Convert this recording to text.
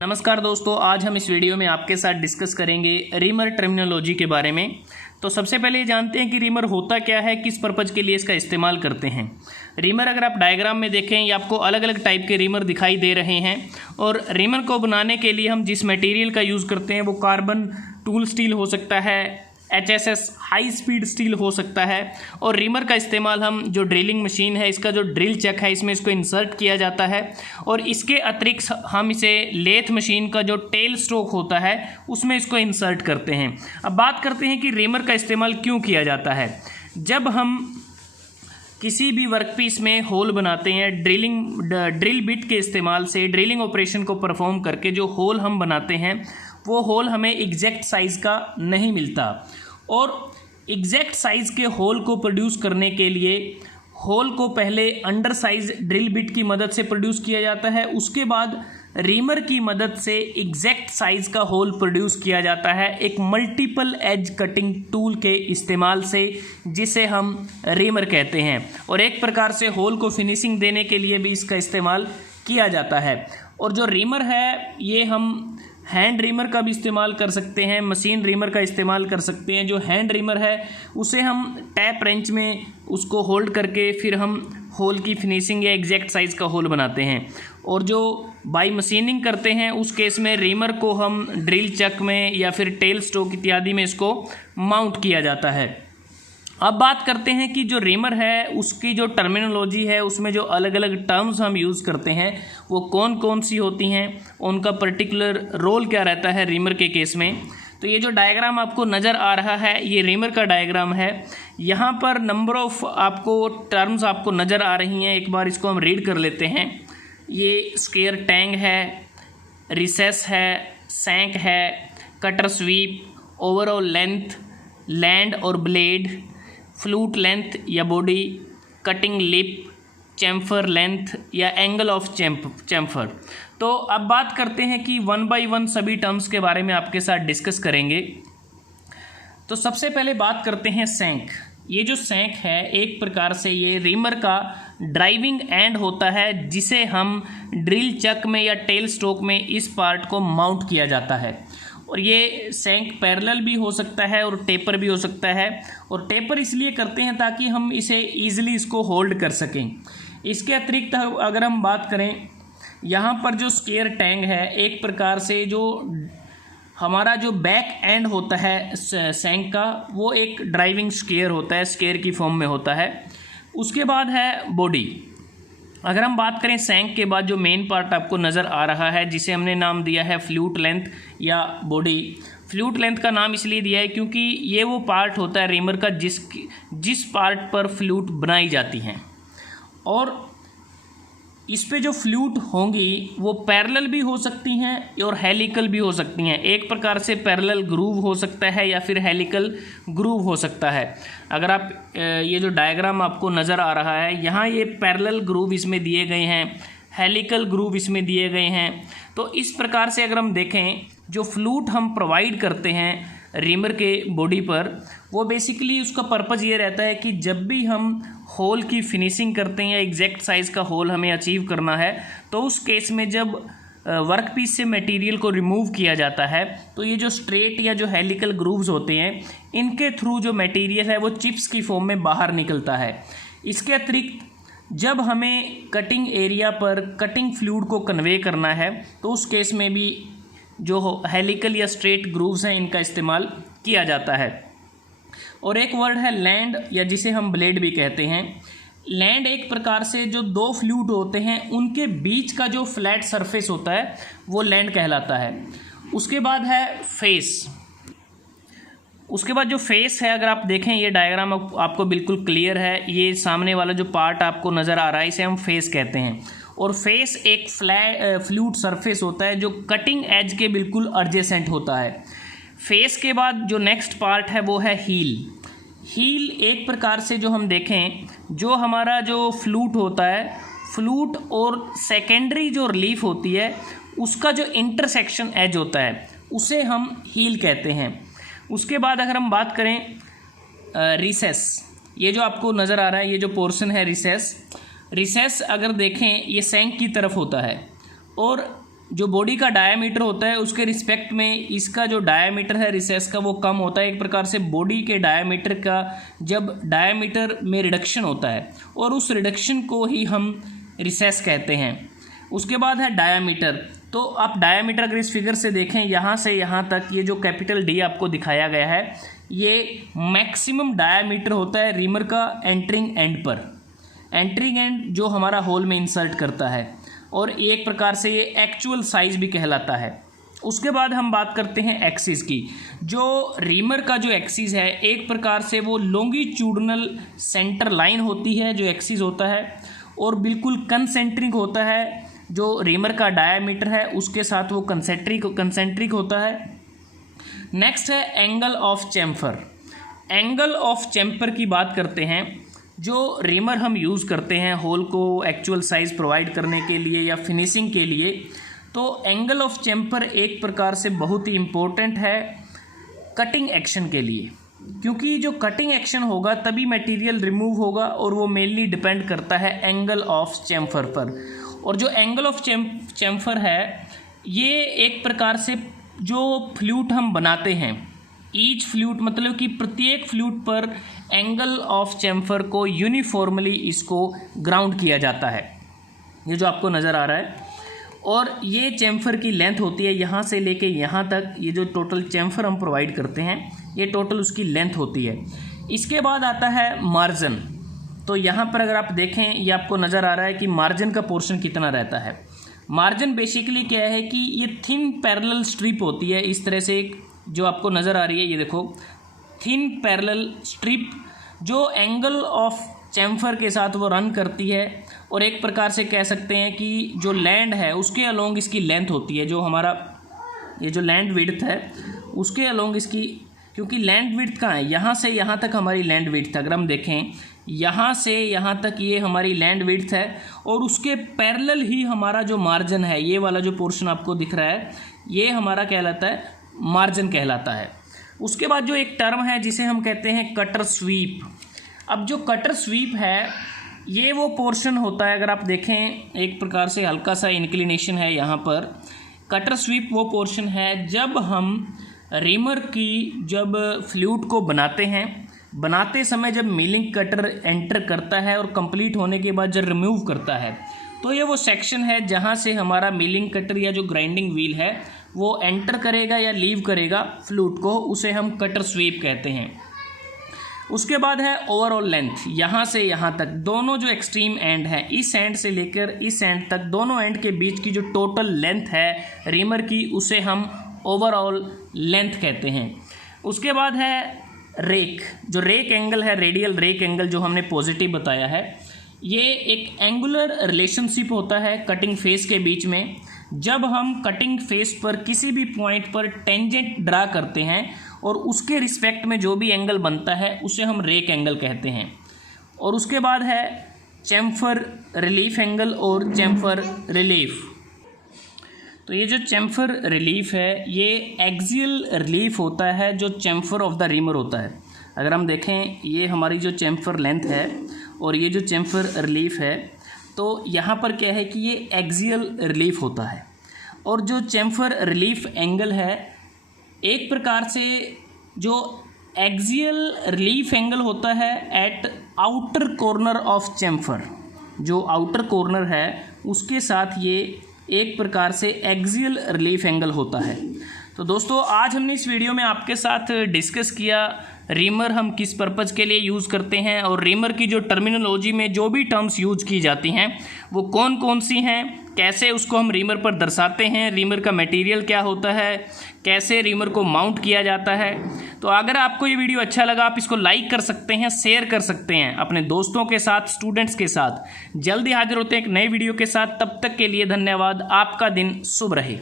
नमस्कार दोस्तों, आज हम इस वीडियो में आपके साथ डिस्कस करेंगे रीमर टर्मिनोलॉजी के बारे में। तो सबसे पहले ये जानते हैं कि रीमर होता क्या है, किस पर्पज़ के लिए इसका इस्तेमाल करते हैं। रीमर अगर आप डायग्राम में देखें, ये आपको अलग अलग टाइप के रीमर दिखाई दे रहे हैं। और रीमर को बनाने के लिए हम जिस मटेरियल का यूज़ करते हैं वो कार्बन टूल स्टील हो सकता है, HSS हाई स्पीड स्टील हो सकता है। और रीमर का इस्तेमाल हम जो ड्रिलिंग मशीन है, इसका जो ड्रिल चक है, इसमें इसको इंसर्ट किया जाता है। और इसके अतिरिक्त हम इसे लेथ मशीन का जो टेल स्ट्रोक होता है उसमें इसको इंसर्ट करते हैं। अब बात करते हैं कि रीमर का इस्तेमाल क्यों किया जाता है। जब हम किसी भी वर्कपीस में होल बनाते हैं, ड्रिल बिट के इस्तेमाल से ड्रिलिंग ऑपरेशन को परफॉर्म करके जो होल हम बनाते हैं वो होल हमें एग्जैक्ट साइज़ का नहीं मिलता। और एग्जैक्ट साइज़ के होल को प्रोड्यूस करने के लिए होल को पहले अंडर साइज ड्रिल बिट की मदद से प्रोड्यूस किया जाता है, उसके बाद रीमर की मदद से एग्जैक्ट साइज़ का होल प्रोड्यूस किया जाता है एक मल्टीपल एज कटिंग टूल के इस्तेमाल से, जिसे हम रीमर कहते हैं। और एक प्रकार से होल को फिनिशिंग देने के लिए भी इसका इस्तेमाल किया जाता है। और जो रीमर है ये हम हैंड रीमर का भी इस्तेमाल कर सकते हैं, मशीन रीमर का इस्तेमाल कर सकते हैं। जो हैंड रीमर है उसे हम टैप रेंच में उसको होल्ड करके फिर हम होल की फिनिशिंग या एग्जैक्ट साइज़ का होल बनाते हैं। और जो बाई मशीनिंग करते हैं उस केस में रीमर को हम ड्रिल चक में या फिर टेल स्ट्रोक इत्यादि में इसको माउंट किया जाता है। अब बात करते हैं कि जो रीमर है उसकी जो टर्मिनोलॉजी है, उसमें जो अलग अलग टर्म्स हम यूज़ करते हैं वो कौन कौन सी होती हैं, उनका पर्टिकुलर रोल क्या रहता है रीमर के केस में। तो ये जो डायग्राम आपको नज़र आ रहा है ये रीमर का डायग्राम है। यहाँ पर नंबर ऑफ़ आपको टर्म्स आपको नज़र आ रही हैं, एक बार इसको हम रीड कर लेते हैं। ये स्क्वायर टैंग है, रिसेस है, सैंक है, cutter sweep, overall length, land और ब्लेड, फ्लूट लेंथ या body, cutting lip, chamfer length या एंगल ऑफ चैम्फर। तो अब बात करते हैं कि वन बाय वन सभी टर्म्स के बारे में आपके साथ डिस्कस करेंगे। तो सबसे पहले बात करते हैं सैंक। ये जो सैंक है एक प्रकार से ये रीमर का ड्राइविंग एंड होता है, जिसे हम ड्रिल चक में या टेल स्ट्रोक में इस पार्ट को माउंट किया जाता है। और ये सैंक पैरेलल भी हो सकता है और टेपर भी हो सकता है। और टेपर इसलिए करते हैं ताकि हम इसे ईजिली इसको होल्ड कर सकें। इसके अतिरिक्त अगर हम बात करें, यहाँ पर जो स्क्वायर टैंग है एक प्रकार से जो हमारा जो बैक एंड होता है सैंक का वो एक ड्राइविंग स्क्वायर होता है, स्क्वायर की फॉर्म में होता है। उसके बाद है बॉडी। अगर हम बात करें सैंक के बाद जो मेन पार्ट आपको नज़र आ रहा है जिसे हमने नाम दिया है फ्लूट लेंथ या बॉडी। फ्लूट लेंथ का नाम इसलिए दिया है क्योंकि ये वो पार्ट होता है रीमर का जिस पार्ट पर फ्लूट बनाई जाती हैं। और इस पे जो फ्लूट होंगी वो पैरेलल भी हो सकती हैं और हेलिकल भी हो सकती हैं। एक प्रकार से पैरेलल ग्रूव हो सकता है या फिर हेलिकल ग्रूव हो सकता है। अगर आप ये जो डायग्राम आपको नज़र आ रहा है यहाँ ये पैरेलल ग्रूव इसमें दिए गए हैं, हेलिकल ग्रूव इसमें दिए गए हैं। तो इस प्रकार से अगर हम देखें जो फ्लूट हम प्रोवाइड करते हैं रीमर के बॉडी पर, वो बेसिकली उसका पर्पज़ ये रहता है कि जब भी हम होल की फिनिशिंग करते हैं या एग्जैक्ट साइज़ का होल हमें अचीव करना है तो उस केस में जब वर्कपीस से मटेरियल को रिमूव किया जाता है तो ये जो स्ट्रेट या जो हेलिकल ग्रूव्स होते हैं इनके थ्रू जो मटेरियल है वो चिप्स की फॉर्म में बाहर निकलता है। इसके अतिरिक्त जब हमें कटिंग एरिया पर कटिंग फ्लूइड को कन्वे करना है तो उस केस में भी जो हेलिकल या स्ट्रेट ग्रूव्स हैं इनका इस्तेमाल किया जाता है। और एक वर्ड है लैंड या जिसे हम ब्लेड भी कहते हैं। लैंड एक प्रकार से जो दो फ्लूइड होते हैं उनके बीच का जो फ्लैट सरफेस होता है वो लैंड कहलाता है। उसके बाद है फेस। उसके बाद जो फेस है अगर आप देखें ये डायग्राम आपको बिल्कुल क्लियर है। ये सामने वाला जो पार्ट आपको नज़र आ रहा है इसे हम फेस कहते हैं। और फेस एक फ्लूइड सरफेस होता है जो कटिंग एज के बिल्कुल एडजेसेंट होता है। फेस के बाद जो नेक्स्ट पार्ट है वो है हील। हील एक प्रकार से जो हम देखें जो हमारा जो फ्लूट होता है, फ्लूट और सेकेंडरी जो रिलीफ होती है उसका जो इंटरसेक्शन एज होता है उसे हम हील कहते हैं। उसके बाद अगर हम बात करें रिसेस, ये जो आपको नज़र आ रहा है ये जो पोर्शन है रिसेस अगर देखें ये सैंक की तरफ होता है। और जो बॉडी का डायामीटर होता है उसके रिस्पेक्ट में इसका जो डायामीटर है रिसेस का वो कम होता है। एक प्रकार से बॉडी के डायामीटर का जब डायामीटर में रिडक्शन होता है और उस रिडक्शन को ही हम रिसेस कहते हैं। उसके बाद है डायामीटर। तो आप डायामीटर अगर इस फिगर से देखें यहाँ से यहाँ तक ये जो कैपिटल डी आपको दिखाया गया है ये मैक्सिमम डायामीटर होता है रीमर का एंटरिंग एंड पर। एंटरिंग एंड जो हमारा होल में इंसर्ट करता है और एक प्रकार से ये एक्चुअल साइज भी कहलाता है। उसके बाद हम बात करते हैं एक्सिस की। जो रीमर का जो एक्सिस है एक प्रकार से वो लॉन्गिट्यूडनल सेंटर लाइन होती है जो एक्सिस होता है और बिल्कुल कंसेंट्रिक होता है। जो रीमर का डायामीटर है उसके साथ वो कंसेंट्रिक होता है। नेक्स्ट है angle of chamfer. Angle of chamfer की बात करते हैं। जो रीमर हम यूज़ करते हैं होल को एक्चुअल साइज़ प्रोवाइड करने के लिए या फिनिशिंग के लिए, तो एंगल ऑफ चैम्फर एक प्रकार से बहुत ही इम्पोर्टेंट है कटिंग एक्शन के लिए, क्योंकि जो कटिंग एक्शन होगा तभी मटेरियल रिमूव होगा और वो मेनली डिपेंड करता है एंगल ऑफ चैम्फर पर। और जो एंगल ऑफ चैम्फर है ये एक प्रकार से जो फ्लूट हम बनाते हैं ईच फ्लूट मतलब कि प्रत्येक फ्लूट पर एंगल ऑफ चैम्फर को यूनिफॉर्मली इसको ग्राउंड किया जाता है, ये जो आपको नज़र आ रहा है। और ये चैम्फर की लेंथ होती है यहाँ से लेके यहाँ तक, ये जो टोटल चैम्फर हम प्रोवाइड करते हैं ये टोटल उसकी लेंथ होती है। इसके बाद आता है मार्जिन। तो यहाँ पर अगर आप देखें ये आपको नज़र आ रहा है कि मार्जिन का पोर्शन कितना रहता है। मार्जिन बेसिकली क्या है कि ये थिन पैरेलल स्ट्रिप होती है, इस तरह से एक जो आपको नज़र आ रही है ये देखो थिन पैरेलल स्ट्रिप जो एंगल ऑफ चैम्फर के साथ वो रन करती है। और एक प्रकार से कह सकते हैं कि जो लैंड है उसके अलोंग इसकी लेंथ होती है। जो हमारा ये जो लैंड विड्थ है उसके अलोंग इसकी, क्योंकि लैंड विड्थ कहाँ है, यहाँ से यहाँ तक हमारी लैंड विड्थ, अगर हम देखें यहाँ से यहाँ तक ये हमारी लैंड विड्थ है और उसके पैरेलल ही हमारा जो मार्जिन है ये वाला जो पोर्शन आपको दिख रहा है ये हमारा कहलाता है मार्जिन कहलाता है। उसके बाद जो एक टर्म है जिसे हम कहते हैं कटर स्वीप। अब जो कटर स्वीप है ये वो पोर्शन होता है, अगर आप देखें एक प्रकार से हल्का सा इंक्लिनेशन है यहाँ पर। कटर स्वीप वो पोर्शन है जब हम रीमर की जब फ्लूट को बनाते हैं, बनाते समय जब मिलिंग कटर एंटर करता है और कंप्लीट होने के बाद जब रिमूव करता है, तो ये वो सेक्शन है जहाँ से हमारा मिलिंग कटर या जो ग्राइंडिंग व्हील है वो एंटर करेगा या लीव करेगा फ्लूट को, उसे हम कटर स्वीप कहते हैं। उसके बाद है ओवरऑल लेंथ। यहाँ से यहाँ तक दोनों जो एक्सट्रीम एंड है, इस एंड से लेकर इस एंड तक दोनों एंड के बीच की जो टोटल लेंथ है रीमर की उसे हम ओवरऑल लेंथ कहते हैं। उसके बाद है रेक। जो रेक एंगल है, रेडियल रेक एंगल जो हमने पॉजिटिव बताया है, ये एक एंगुलर रिलेशनशिप होता है कटिंग फेस के बीच में। जब हम कटिंग फेस पर किसी भी पॉइंट पर टेंजेंट ड्रा करते हैं और उसके रिस्पेक्ट में जो भी एंगल बनता है उसे हम रेक एंगल कहते हैं। और उसके बाद है चैम्फर रिलीफ एंगल और चैम्फर रिलीफ। तो ये जो चैम्फर रिलीफ है ये एक्सियल रिलीफ होता है जो चैम्फर ऑफ द रीमर होता है। अगर हम देखें ये हमारी जो चैम्फर लेंथ है और ये जो चैम्फर रिलीफ है, तो यहाँ पर क्या है कि ये एक्सियल रिलीफ होता है। और जो चैम्फर रिलीफ एंगल है एक प्रकार से जो एक्सियल रिलीफ एंगल होता है eight outer corner of chamfer, जो आउटर कॉर्नर है उसके साथ ये एक प्रकार से एक्सियल रिलीफ एंगल होता है। तो दोस्तों आज हमने इस वीडियो में आपके साथ डिस्कस किया रीमर हम किस पर्पज़ के लिए यूज़ करते हैं और रीमर की जो टर्मिनोलॉजी में जो भी टर्म्स यूज़ की जाती हैं वो कौन कौन सी हैं, कैसे उसको हम रीमर पर दर्शाते हैं, रीमर का मटेरियल क्या होता है, कैसे रीमर को माउंट किया जाता है। तो अगर आपको ये वीडियो अच्छा लगा आप इसको लाइक कर सकते हैं, शेयर कर सकते हैं अपने दोस्तों के साथ, स्टूडेंट्स के साथ। जल्दी हाजिर होते हैं एक नए वीडियो के साथ, तब तक के लिए धन्यवाद। आपका दिन शुभ रहे।